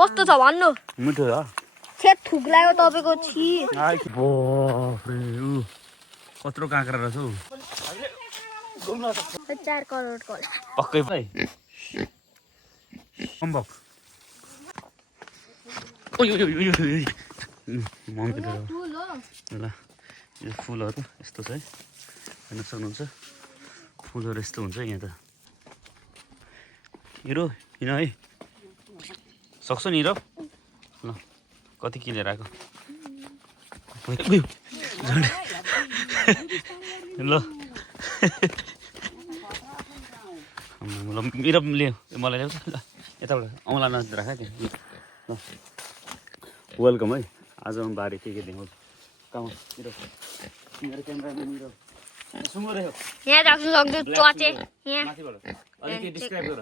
कस्तो छ भन्नु मिठो हो छेत थुक्लायो तपाईको छि कत्रो काँक्रा रहेछ हौ 4 करोड को पक्कै भाइ अम्बक ल यो फुलहरू यस्तो छ है हेर्न सक्नुहुन्छ फुलहरू यस्तो हुन्छ यहाँ त हिरो हिँड है सक्छ नि हिरो ल कति किनेर आएको ल मेरो ल्याऊ मलाई ल्याउँछ ल यताबाट औँला नजिक राख ल वेलकम है आज म बारे के देखाउँछु कहाँ मेरो क्यामेराम्यान मेरो सुँगुर हो यहाँ राख्नु सक्छु च्वाचे यहाँ माथिबाट अलिकति डिस्क्राइब गर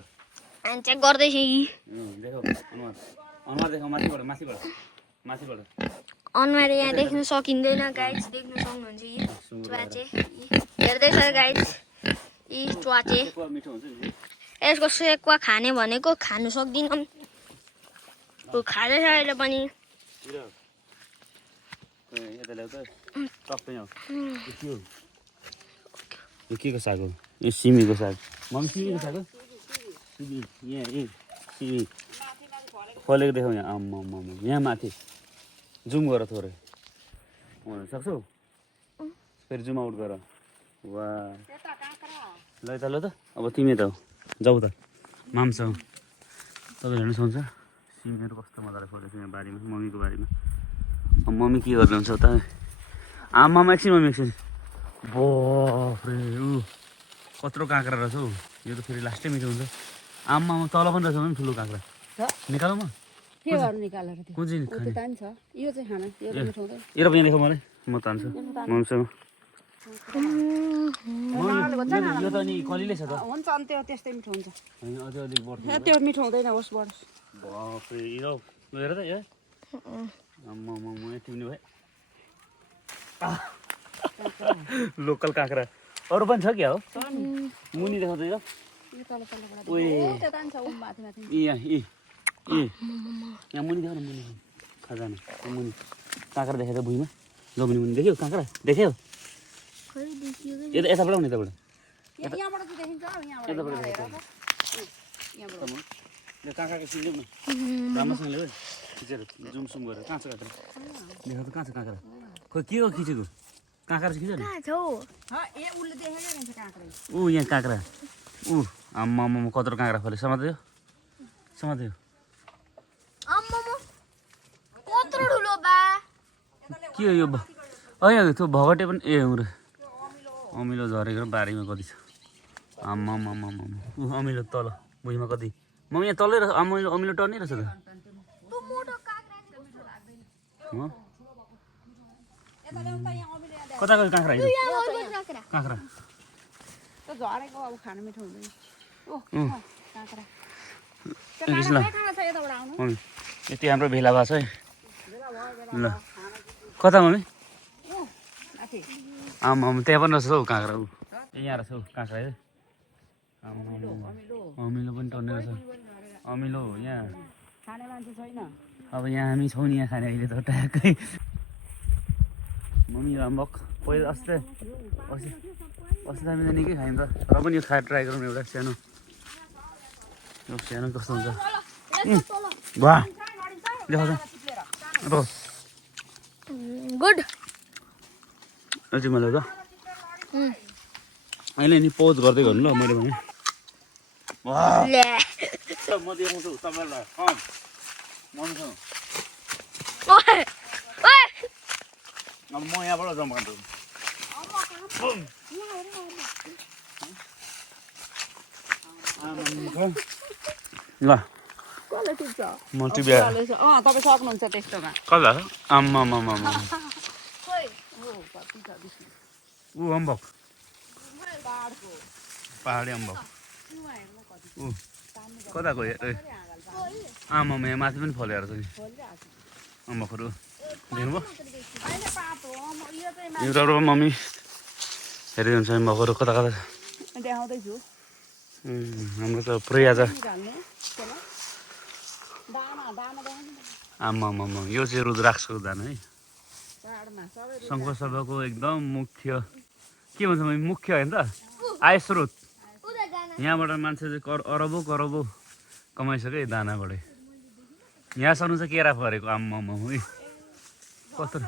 अनि चेक गर्दै छु देखौ अनुहार अनुहार देखौ माथिबाट माथिबाट माथिबाट अनुहार यहाँ देख्न सकिँदैन गाइस देख्न सक्नुहुन्छ यी च्वाचे हेर्दै छ गाइस यी च्वाचे मिठो हुन्छ नि यसको सेकुवा खाने भनेको खानु सक्दिनँ ऊ खाँदैछ अहिले पनि यता ल्याउ त टक्कै हो यो के को साग हो यो सिमीको साग मम्मी सिमीको साग हो सिमी यहाँ ए सिमी फलेको देखाउँ यहाँ आम्मा यहाँ माथि जुम गर थोरै सक्छौ फेरि जुम आउट गर वा ल त अब तिमी त हो जाऊ त माम्छ तपाईँले हेर्नु सक्नुहुन्छ सिमीहरू कस्तो मजाले फलेको छ यहाँ बारीमा मम्मीको बारीमा मम्मी के गर्नुहुन्छ त आमामा एकछिन मम्मी एकछिन बाफ्रे कत्रो काँक्रा रहेछ हौ यो त फेरि लास्टै मिठो हुन्छ आमामा तल पनि रहेछ भने ठुलो काँक्रा निकालौँ म के गर्नु निकालेर कुन चाहिँ त्यो तान्छ यो चाहिँ खाना यो चाहिँ मिठो हुँदैन यो पनि देखाऊ मलाई म तान्छु मम्मीसँग यो त अनि कलिलै छ त हुन्छ अनि त्यो त्यस्तै मिठो हुन्छ होइन अझै अलिक बढ्छ त्यो मिठो हुँदैन होस् बढोस् बाफ्रे यो हेर त यहाँ आम्मा यति पनि भयो लोकल काँक्रा अरू पनि छ क्या हो मुनि देखाउँछ यो यहाँ मुनि देखाउन मुनि खजाना मुनि काँक्रा देखाएको भुइँमा जमिनी मुनि देख्यौ काँक्रा देख्यौ यताबाट आउने यताबाट यो काँक्राको सिन्जौँ न राम्रोसँग ल्याऊ खिचेर जुमसुम गरेर कहाँ छ काँक्रा देखा त कहाँ छ काँक्रा खोइ के हो खिचेको काँक्रा चाहिँ खिच नि ऊ यहाँ काँक्रा ऊ आम्मा कत्रो काँक्रा फल्यो समात्यो समात्यो के हो यो यहाँ त्यो भगटे पनि ए रे अमिलो झरेको बारीमा कति छ आम्मा ऊ अमिलो तल भुइँमा कति मम्मी यहाँ तलै रहेछ अमिलो टर्नै रहेछ त कता गयो काँक्रा काँक्रा झरेको अब खानु मिठो हुँदैन मम्मी यति हाम्रो भेला भएको छ है ल कता मम्मी आमा त्यहाँ पनि रहेछ हौ काँक्रा ऊ यहाँ रहेछ हौ काँक्रा है अमिलो पनि टर्ने रहेछ अमिलो यहाँ खाने मान्छे छैन अब यहाँ हामी छौँ नि यहाँ खाने अहिले त ट्याक्कै मम्मी अम्बक पहिला अस्ति अस्ति हामी त निकै खायौँ त र पनि यो खाएर ट्राई गरौँ एउटा सानो सानो कस्तो हुन्छ वाह देखाउँछ अब गुड अझै मलाई त अहिले नि पौज गर्दै गर्नु ल मैले भने म देखाउँछु तपाईँलाई अब म यहाँबाट जमाउँछु ल मल्टिबिया तपाईँ सक्नुहुन्छ त्यस्तोमा कता आम्मा ऊ अम्बक पहाडी अम्बक ऊ कता गयो आमा यहाँ माथि पनि फलेर छ नि अम्बकहरू देख्नुभयो एउटा मम्मी हेरिदिन्छ अम्बकहरू कता कता देखाउँदैछु हाम्रो त पुरै आज दाना दाना देखाउनु न। आम्मामामा यो चाहिँ रुद्राक्षको दाना है चाडमा सबै शङ्ख सभाको एकदम मुख्य के भन्छ मम्मी मुख्य होइन त आय स्रोत यहाँबाट मान्छे चाहिँ अरबौँ करौँ कमाइसक्यो दानाबाटै यहाँसम्म चाहिँ केरा फरेको आम्मामा कत्रो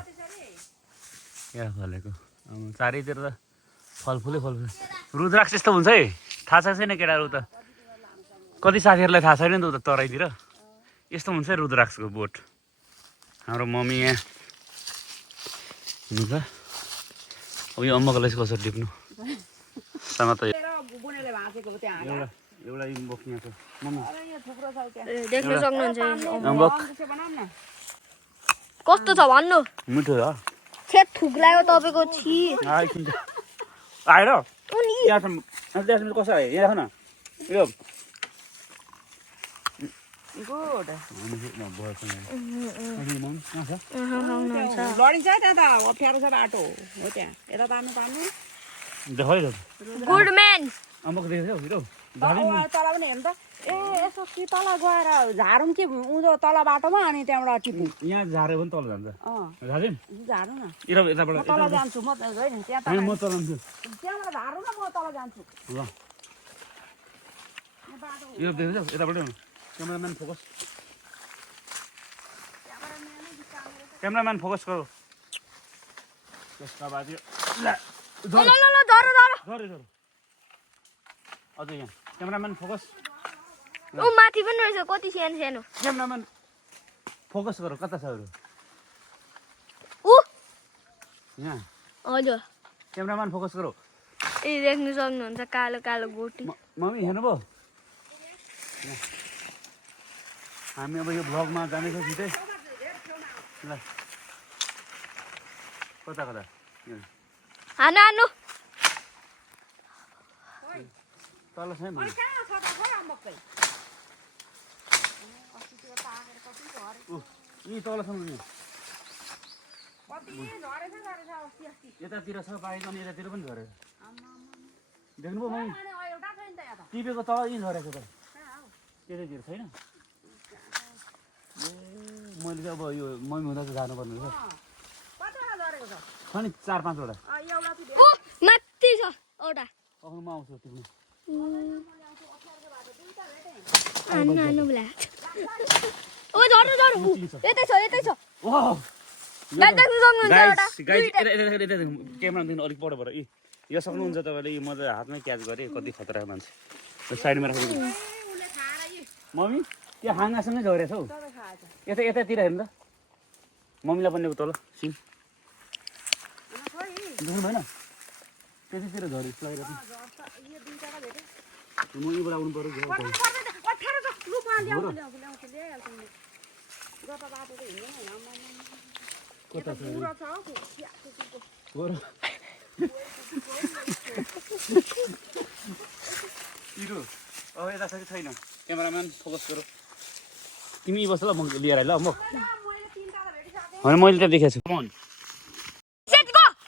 केरा फलेको चारैतिर त फलफुलै फलफुल रुद्राक्ष यस्तो हुन्छ है थाहा छ छैन केटाहरू त कति साथीहरूलाई थाहा छैन नि त उता तराईतिर यस्तो हुन्छ है रुद्राक्षको बोट हाम्रो मम्मी यहाँ हुनु त अब यो अम्बकलाई चाहिँ कसरी टिप्नु सँग त बुनेले भाँचेको त्यहाँ एउटा एउटा अम्बक यहाँ छ मम्मी अरे यहाँ थुप्रो छ त्यहाँ देख्न सक्नुहुन्छ अम्बक बनाउँ न कस्तो छ भन्नु मिठो हो छेत थुक्लायो तपाईँको छि आएर त्यहाँसम्म कसो आयो यहाँ न यो गुड सक्नुहुन्छ लडिन्छ त्यहाँ त अप्ठ्यारो छ बाटो हो त्यहाँ यता तान्नु तान्नु देखाइ गुड म्यान अम्बक देखेको हिरो तल पनि हेर्नु त ए यसो कि तल गएर झारौँ कि उँधो तल बाटोमा अनि त्यहाँबाट टिप्नु यहाँ झाऱ्यो भने तल जान्छ झार्यौँ झारौँ न यताबाट म तल जान्छु म होइन त्यहाँ होइन म चलाउँछु त्यहाँबाट झारौँ न म तल जान्छु ल यो देख्छौ यताबाट क्यामेराम्यान फोकस क्यामेराम्यान फोकस गरौ त्यसका बाद ल ल ल धर धर झरे झरे अझै यहाँ क्यामेराम्यान फोकस ऊ माथि पनि रहेछ कति सानो सानो क्यामेराम्यान फोकस गरौ कता छ अरू ऊ यहाँ हजुर क्यामेराम्यान फोकस गरौ ए देख्न सक्नुहुन्छ कालो कालो गोटी मम्मी हेर्नुभयो हामी अब यो भ्लगमा जानेछौँ छिटै ल कता कता हानु हानु तल छैन यी तलसम्म नि यतातिर छ बाहेक अनि यतातिर पनि झरेछ देख्नुभयो मम्मी टिपेको तल यहीँ झरेको त त्यतातिर छैन ए मैले चाहिँ अब यो मम्मी हुँदा चाहिँ जानुपर्ने रहेछ छ नि 4-5 वटा ओ माथि छ एउटा म आउँछु टिप्नु हानु हानु ब्ला ओ झर झर यतै छ वाह गाइस देख्न सक्नुहुन्छ एउटा क्यामेरादेखि अलिक पर यी यो सक्नुहुन्छ तपाईँले यो म त हातमै क्याच गरेँ कति खतरा मान्छे साइडमा राखेको मम्मी त्यो हाँगासँगै झरेछ हौ यता यतातिर हेर्नु त मम्मीलाई पनि तल सिम देख्नु भएन त्यतितिर झऱ्यो लगाएर म यहीँबाट आउनु पऱ्यो कता छ पिरो अब यता छ कि छैन क्यामेराम्यान फोकस गरौ तिमी बस ल म लिएर आइ ल म होइन मैले त देखेको छु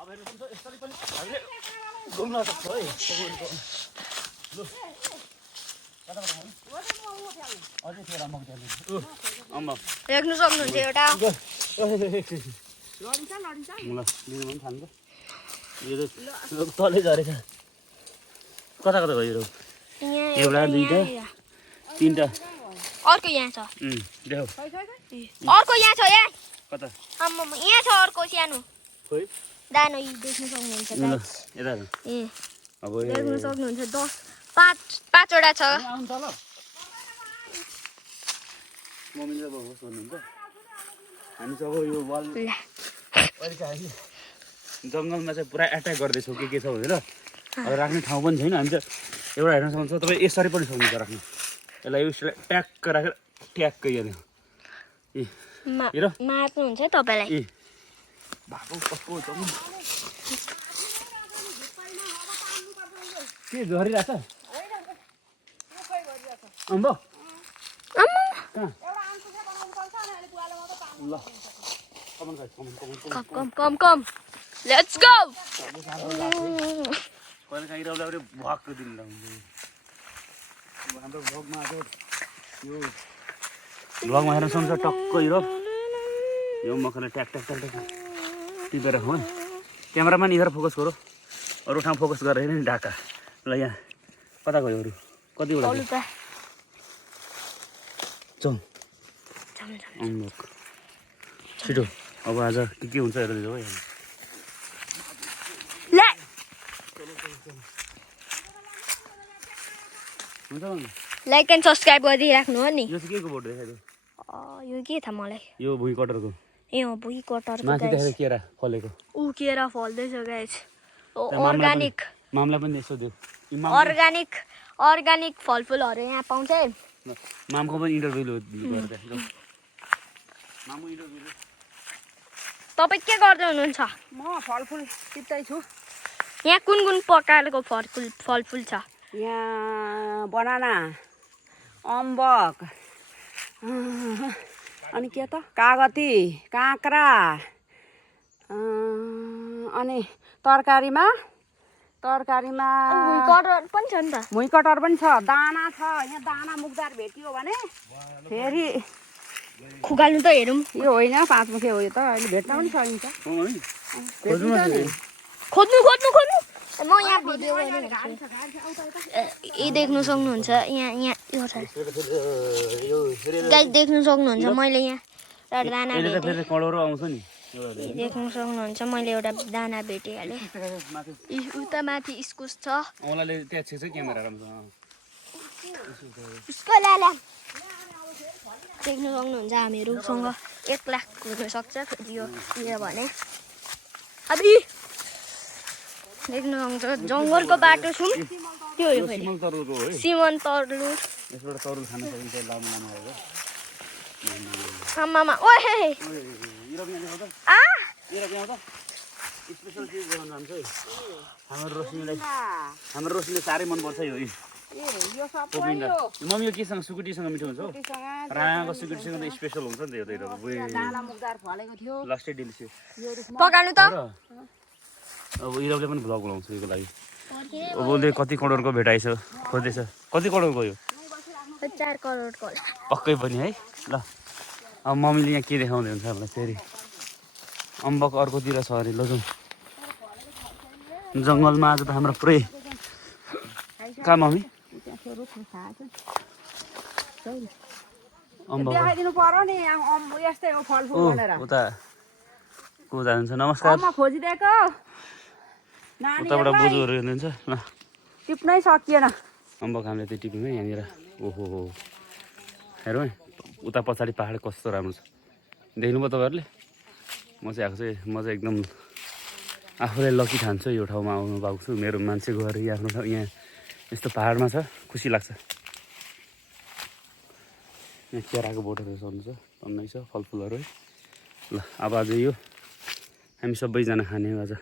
अब यसरी पनि हामीले घुम्न सक्छ है अझै थियो अम्बक अम्बक देख्न सक्नुहुन्छ एउटा ल लिनु पनि थाल्छ यो त तलै झरेछ कता कता गयो एउटा दुईवटा तिनवटा अर्को यहाँ छ देऊ अर्को यहाँ छ यहाँ कता आम्मामा यहाँ छ अर्को सानो खोइ दानो यी देख्न सक्नुहुन्छ ल यता ए अब देख्न सक्नुहुन्छ 5 वटा छ आउनु त ल मम्मीले अब होस् भन्नुहुन्छ हामी चाहिँ अब यो वाल अहिले चाहिँ हामी जङ्गलमा चाहिँ पुरा एट्याक गर्दैछौँ के छ भनेर अब राख्ने ठाउँ पनि छैन हामी चाहिँ एउटा हेर्न सक्नुहुन्छ तपाईँ यसरी पनि सक्नुहुन्छ राख्नु यसलाई यसलाई ट्याक्क राखेर ट्याक्क हेर्नु ए हेर मार्नुहुन्छ तपाईँलाई ए भएको कस्तो के झरिरहेछ अम्बो कहाँ ल कमन कम लेट्स गो कहिले काहीँ रौलाउरे भक्क दिन हुन्छ हाम्रो भोगमा आज यो ब्लगमा हेर्न सक्नुहुन्छ टक्क इरब यो मखले ट्याक ट्याक ट्याक ट्याक टिपेर हो क्यामेरामा इधर फोकस गरो अरू ठाउँ फोकस गरेर नि ढाका ल यहाँ कता गयो अरू कतिवटा चल अम्बक छिटो अब आज के हुन्छ हेर्दै जाऊ है लाइक एन्ड सब्सक्राइब गरिदिइराख्नु हो नि यो चाहिँ केको बोट देखाइदियो यो के थाहा मलाई यो भुइँ कटरको ए भुइँ कटरको माथि देखाइदियो केरा फलेको ऊ केरा फल्दैछ गाइस अर्गानिक मामलाई पनि यसो दियो अर्गानिक फलफुलहरू यहाँ पाउँछ है मामको पनि इन्टरभ्यू गर्दा मामु इन्टरभ्यू तपाईँ के गर्दै हुनुहुन्छ म फलफुल टिप्दैछु यहाँ कुन प्रकारको फलफुल छ यहाँ बनाना अम्बक अनि के त कागती काँक्रा अनि तरकारीमा कटहर पनि छ नि त भुइँ कटहर पनि छ दाना छ यहाँ दाना मुखदार भेटियो भने फेरि खुगाल्नु त हेरौँ यो होइन 5 मुखे हो यो त अहिले भेट्न पनि सकिन्छ खोज्नु म यहाँ भिडियो यी देख्नु सक्नुहुन्छ यहाँ गाइस देख्नु सक्नुहुन्छ मैले यहाँ एउटा दाना देख्नु सक्नुहुन्छ मैले एउटा दाना भेटिहालेँ उता माथि इस्कुस छ देख्नु सक्नुहुन्छ हामीहरूसँग 1 लाख हुन सक्छ फेरि यो भने अब देख्नु सक्नुहुन्छ जङ्गलको बाटो छौँ त्यो हो फेरि सिमन तरुल आमामा ओहे हाम्रो रोशनीले साह्रै मनपर्छ यो मम्मी यो केसँग सुकुटीसँग मिठो हुन्छ राँगाको सुकुटीसँग त स्पेसल हुन्छ नि त यो त लास्टै डिलिसियस पकाउनु त अब इरबले पनि भ्लग बनाउँछ यसको लागि अब उसले कति करोडको भेटाइछ खोज्दैछ कति करोडको यो 4 करोडको पक्कै पनि है ल अब मम्मीले यहाँ के देखाउँदै हुन्छ हामीलाई फेरि अम्बक अर्कोतिर छ अरे ल जाउँ जङ्गलमा आज त हाम्रो पुरै कहाँ मम्मी देखाइदिनु पर्यो नि यस्तै हो फलफुल भनेर उता को जानुहुन्छ नमस्कार खोजिदिएको उताबाट बोजूहरू हुनुहुन्छ ल टिप्नै सकिएन अम्बक हामीले त्यो टिप्यौँ है यहाँनिर ओहो हो हेरौँ है उता पछाडि पाहाड कस्तो राम्रो छ देख्नुभयो तपाईँहरूले म चाहिँ आएको चाहिँ म चाहिँ एकदम आफूलाई लकी ठान्छु यो ठाउँमा आउनु भएको छु मेरो मान्छे गएर आफ्नो ठाउँ यहाँ यस्तो पाहाडमा छ खुसी लाग्छ यहाँ केराको बोटहरू सर्नु छ टन्नै छ फलफुलहरू है ल अब आज यो हामी सबैजना खाने हो आज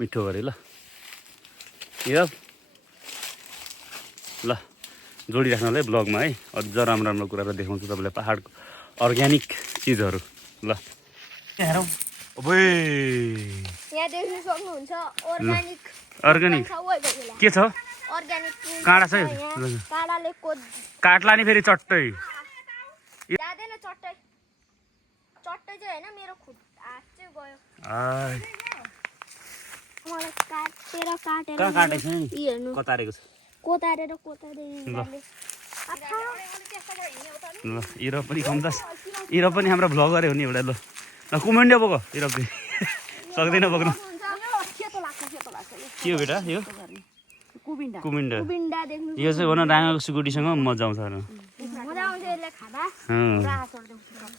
मिठो गरे ल यो ल जोडिराख्नुलाई ब्लगमा है अझ राम्रो राम्रो कुराहरू देखाउँछु तपाईँलाई पाहाडको अर्ग्यानिक चिजहरू ल हेरौँ यहाँ देख्न सक्नुहुन्छ अर्ग्यानिक के छ काँडा छ काँडाले काट्ला नि फेरि चट्टै जाँदैन चट्टै चाहिँ होइन मेरो हात चाहिँ गयो मलाई काटेर कहाँ काटेको छ नि हेर्नु कतारेको छ कोतारेर ल इरब पनि खम्दास इरब पनि हाम्रो भ्लगरै हो नि एउटा ल ल कुमेन्डे बोक इरब चाहिँ सक्दैन बोक्नु के हो बेटा यो कुमिन्डा यो चाहिँ भन राँगाको सुकुटीसँग मजा आउँछ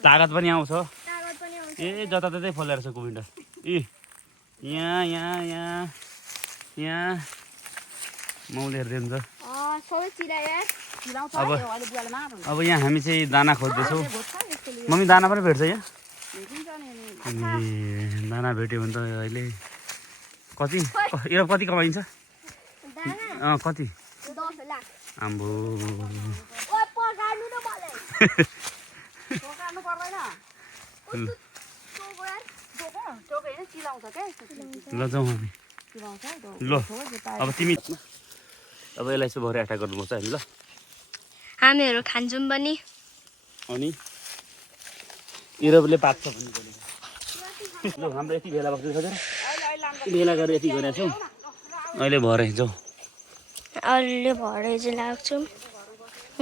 तागत पनि आउँछ ए जताततै फलेर छ कुमिन्डा ए यहाँ मौले हेर्दै हुन्छ अब यहाँ हामी चाहिँ दाना खोज्दैछौँ मम्मी दाना पनि भेट्छ यहाँ अनि दाना भेट्यो भने त अहिले कति यो कति कमाइन्छ कति आम्बो ल जाउँ हामी ल अब तिमी अब यसलाई चाहिँ भरे एट्याक गर्नुपर्छ हामी ल हामीहरू खान्छौँ पनि अनि इरबले पाक्छ भन्ने बोलेको ल हाम्रो यति भेला भएको छ भेला गरेर यति गरेको छौँ अहिले भरे जाउँ अहिले भरे चाहिँ लाग्छौँ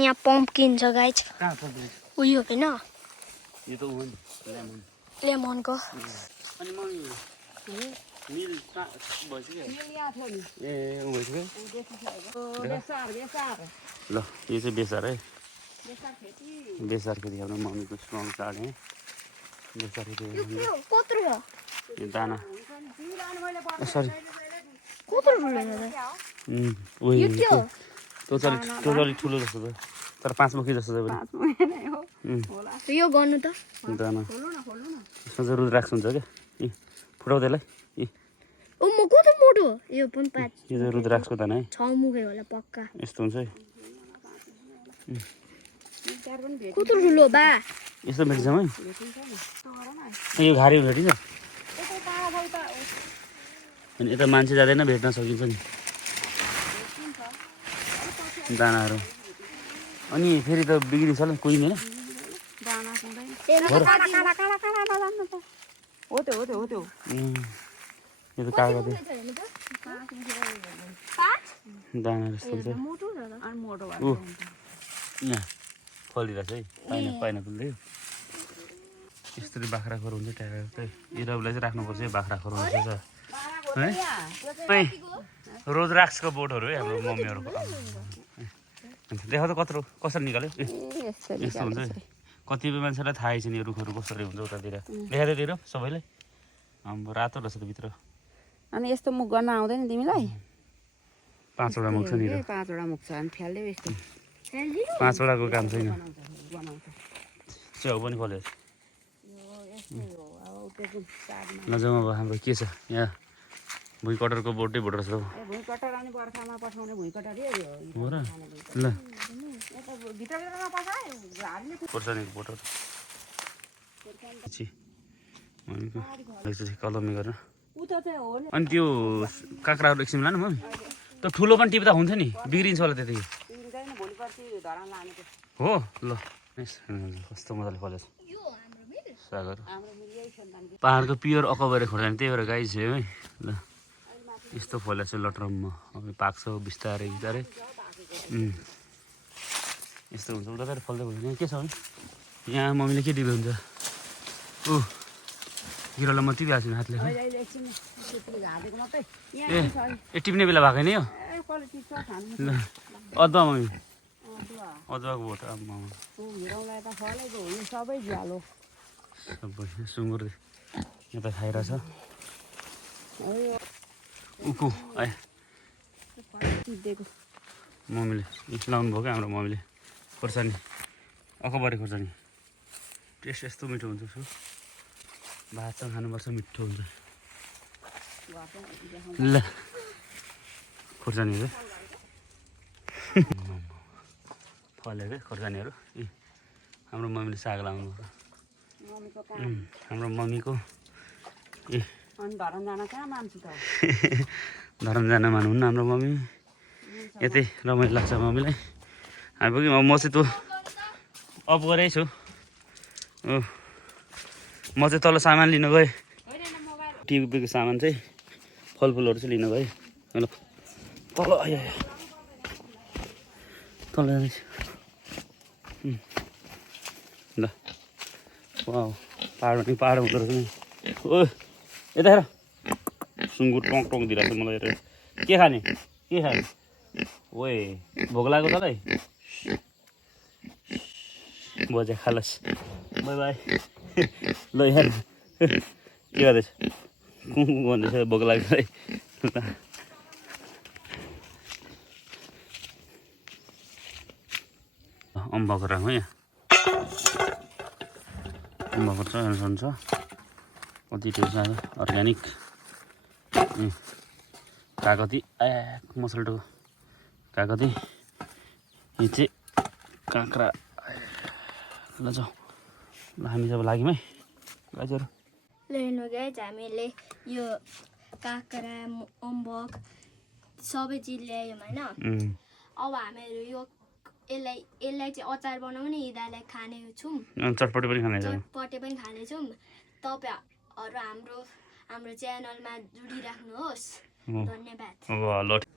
यहाँ पम्पकिन छ गाइज कहाँ पुग्ने उयो होइन यो त हो नि लेमन लेमनको अनि मम्मी मिल कहाँ भइसक्यो ए ऊ भइसक्यो ल यो चाहिँ बेसार है बेसार खेती हाम्रो मम्मीको स्ट्रङ चाड है बेसार खेती कत्रो हो यो दाना सरी कत्रो ठुलो टोटली ठुलो जस्तो छ तर 5 मुखी जस्तो छ पनि यो गर्नु त दाना यसमा चाहिँ रुद्राक्ष हुन्छ क्या यी फुटाउँदैलाई यी ओ म कत्रो मोटो यो पनि 5 यो चाहिँ रुद्राक्षको दाना है 6 मुखे होला पक्का यस्तो हुन्छ है कत्रो ठुलो बा यस्तो भेटिन्छौँ है यो घारी भेटिन्छ अनि यता मान्छे जाँदैन भेट्न सकिन्छ नि दानाहरू अनि फेरि त बिग्रिन्छ नि कुहिँदैन यो त कागज दानाहरू यस्तो हुन्छ ऊ यहाँ फलिरहेछ है पाइनाएप्पल थियो यस्तरी बाख्राखोर हुन्छ ट्याक्टर चाहिँ इरबलाई चाहिँ राख्नुपर्छ है बाख्राखोर हुन्छ है रुद्राक्षको बोटहरू है हाम्रो मम्मीहरूको देखा त कत्रो कसरी निकाल्यो यस्तो हुन्छ है कतिपय मान्छेलाई थाहै छैन यो रुखहरू कसरी हुन्छ उतातिर देखाइदिएर सबैलाई हाम्रो रातो रहेछ त भित्र अनि यस्तो मुख गर्न आउँदैन तिमीलाई 5वटा मुख छ नि 5वटा मुख छ अनि फ्याल्दै यस्तो 5वटाको काम छैन च्याउ पनि फल्यो नजाउँ अब हाम्रो के छ यहाँ भुइँ कटरको बोटै बोट रहेछ भुइँकटर अनि बर्खामा पठाउने भुइँकटर हो र ल खोर्सानीको बोटहरू कलमी गरेर अनि त्यो काँक्राहरू एकछिन लानु मम्मी त्यो ठुलो पनि टिप्दा हुन्छ नि बिग्रिन्छ होला त्यति हो ल कस्तो मजाले फलेछ सागहरू पाहाडको प्योर अकबरे खोर्सानी त्यही भएर गाई छ है ल यस्तो फलेको छ लटरममा अब पाक्छ बिस्तारै बिस्तारै यस्तो हुन्छ उता फल्दै हुन्छ के छ भने यहाँ मम्मीले के टिप्यो हुन्छ ऊ गिरोलाई म टिपिहाल्छु नि हातले ए टिप्ने बेला भएको नि हो ल अदुवा मम्मी अदुवाको बोट सबै ज्यालो सबै सुँगुर यता खाइरहेछ उखु आए मम्मीले लाउनु भयो क्या हाम्रो मम्मीले खोर्सानी अकबरे खोर्सानी टेस्ट यस्तो मिठो हुन्छ उसको भातसँग खानुपर्छ मिठो हुन्छ ल खोर्सानीहरू फलेको खोर्सानीहरू हाम्रो मम्मीले साग लाउनु भयो हाम्रो मम्मीको ए धरम जान मान्नुहुन्न हाम्रो मम्मी यतै रमाइलो लाग्छ मम्मीलाई हामी म चाहिँ त अफ गरेकै छु म चाहिँ तल सामान लिन गएँ टिभीको सामान चाहिँ फलफुलहरू चाहिँ लिन गएँ ल तल आयो तल जाँदैछु ल वाउ पाहाड पनि पाहाड हुँदो रहेछ नि ओ यता हेर सुँगुर टङ टङ दिइरहेको छ मलाई हेरेर के खाने ओए भोक लाग्यो तँलाई बजा खालस बाई बाई ल यहाँ के गर्दैछ भन्दैछ भोक लाग्छ है अम्बकको राखौँ यहाँ अम्बकको छ हुन्छ कति त्यो छ अर्ग्यानिक कागती मसल्टो कागती यो चाहिँ काँक्रा ल जाउँ ल हामी जब लाग्यौँ है गाईहरू हेर्नु गाइज हामीले यो काँक्रा अम्बक सबै चिज ल्यायौँ होइन अब हामीहरू यो यसलाई चाहिँ अचार बनाउने यिनीहरूलाई खाने छौँ चटपटे पनि खाने चटपटे पनि खानेछौँ तपाईँहरू हाम्रो च्यानलमा जुडिराख्नुहोस् धन्यवाद ल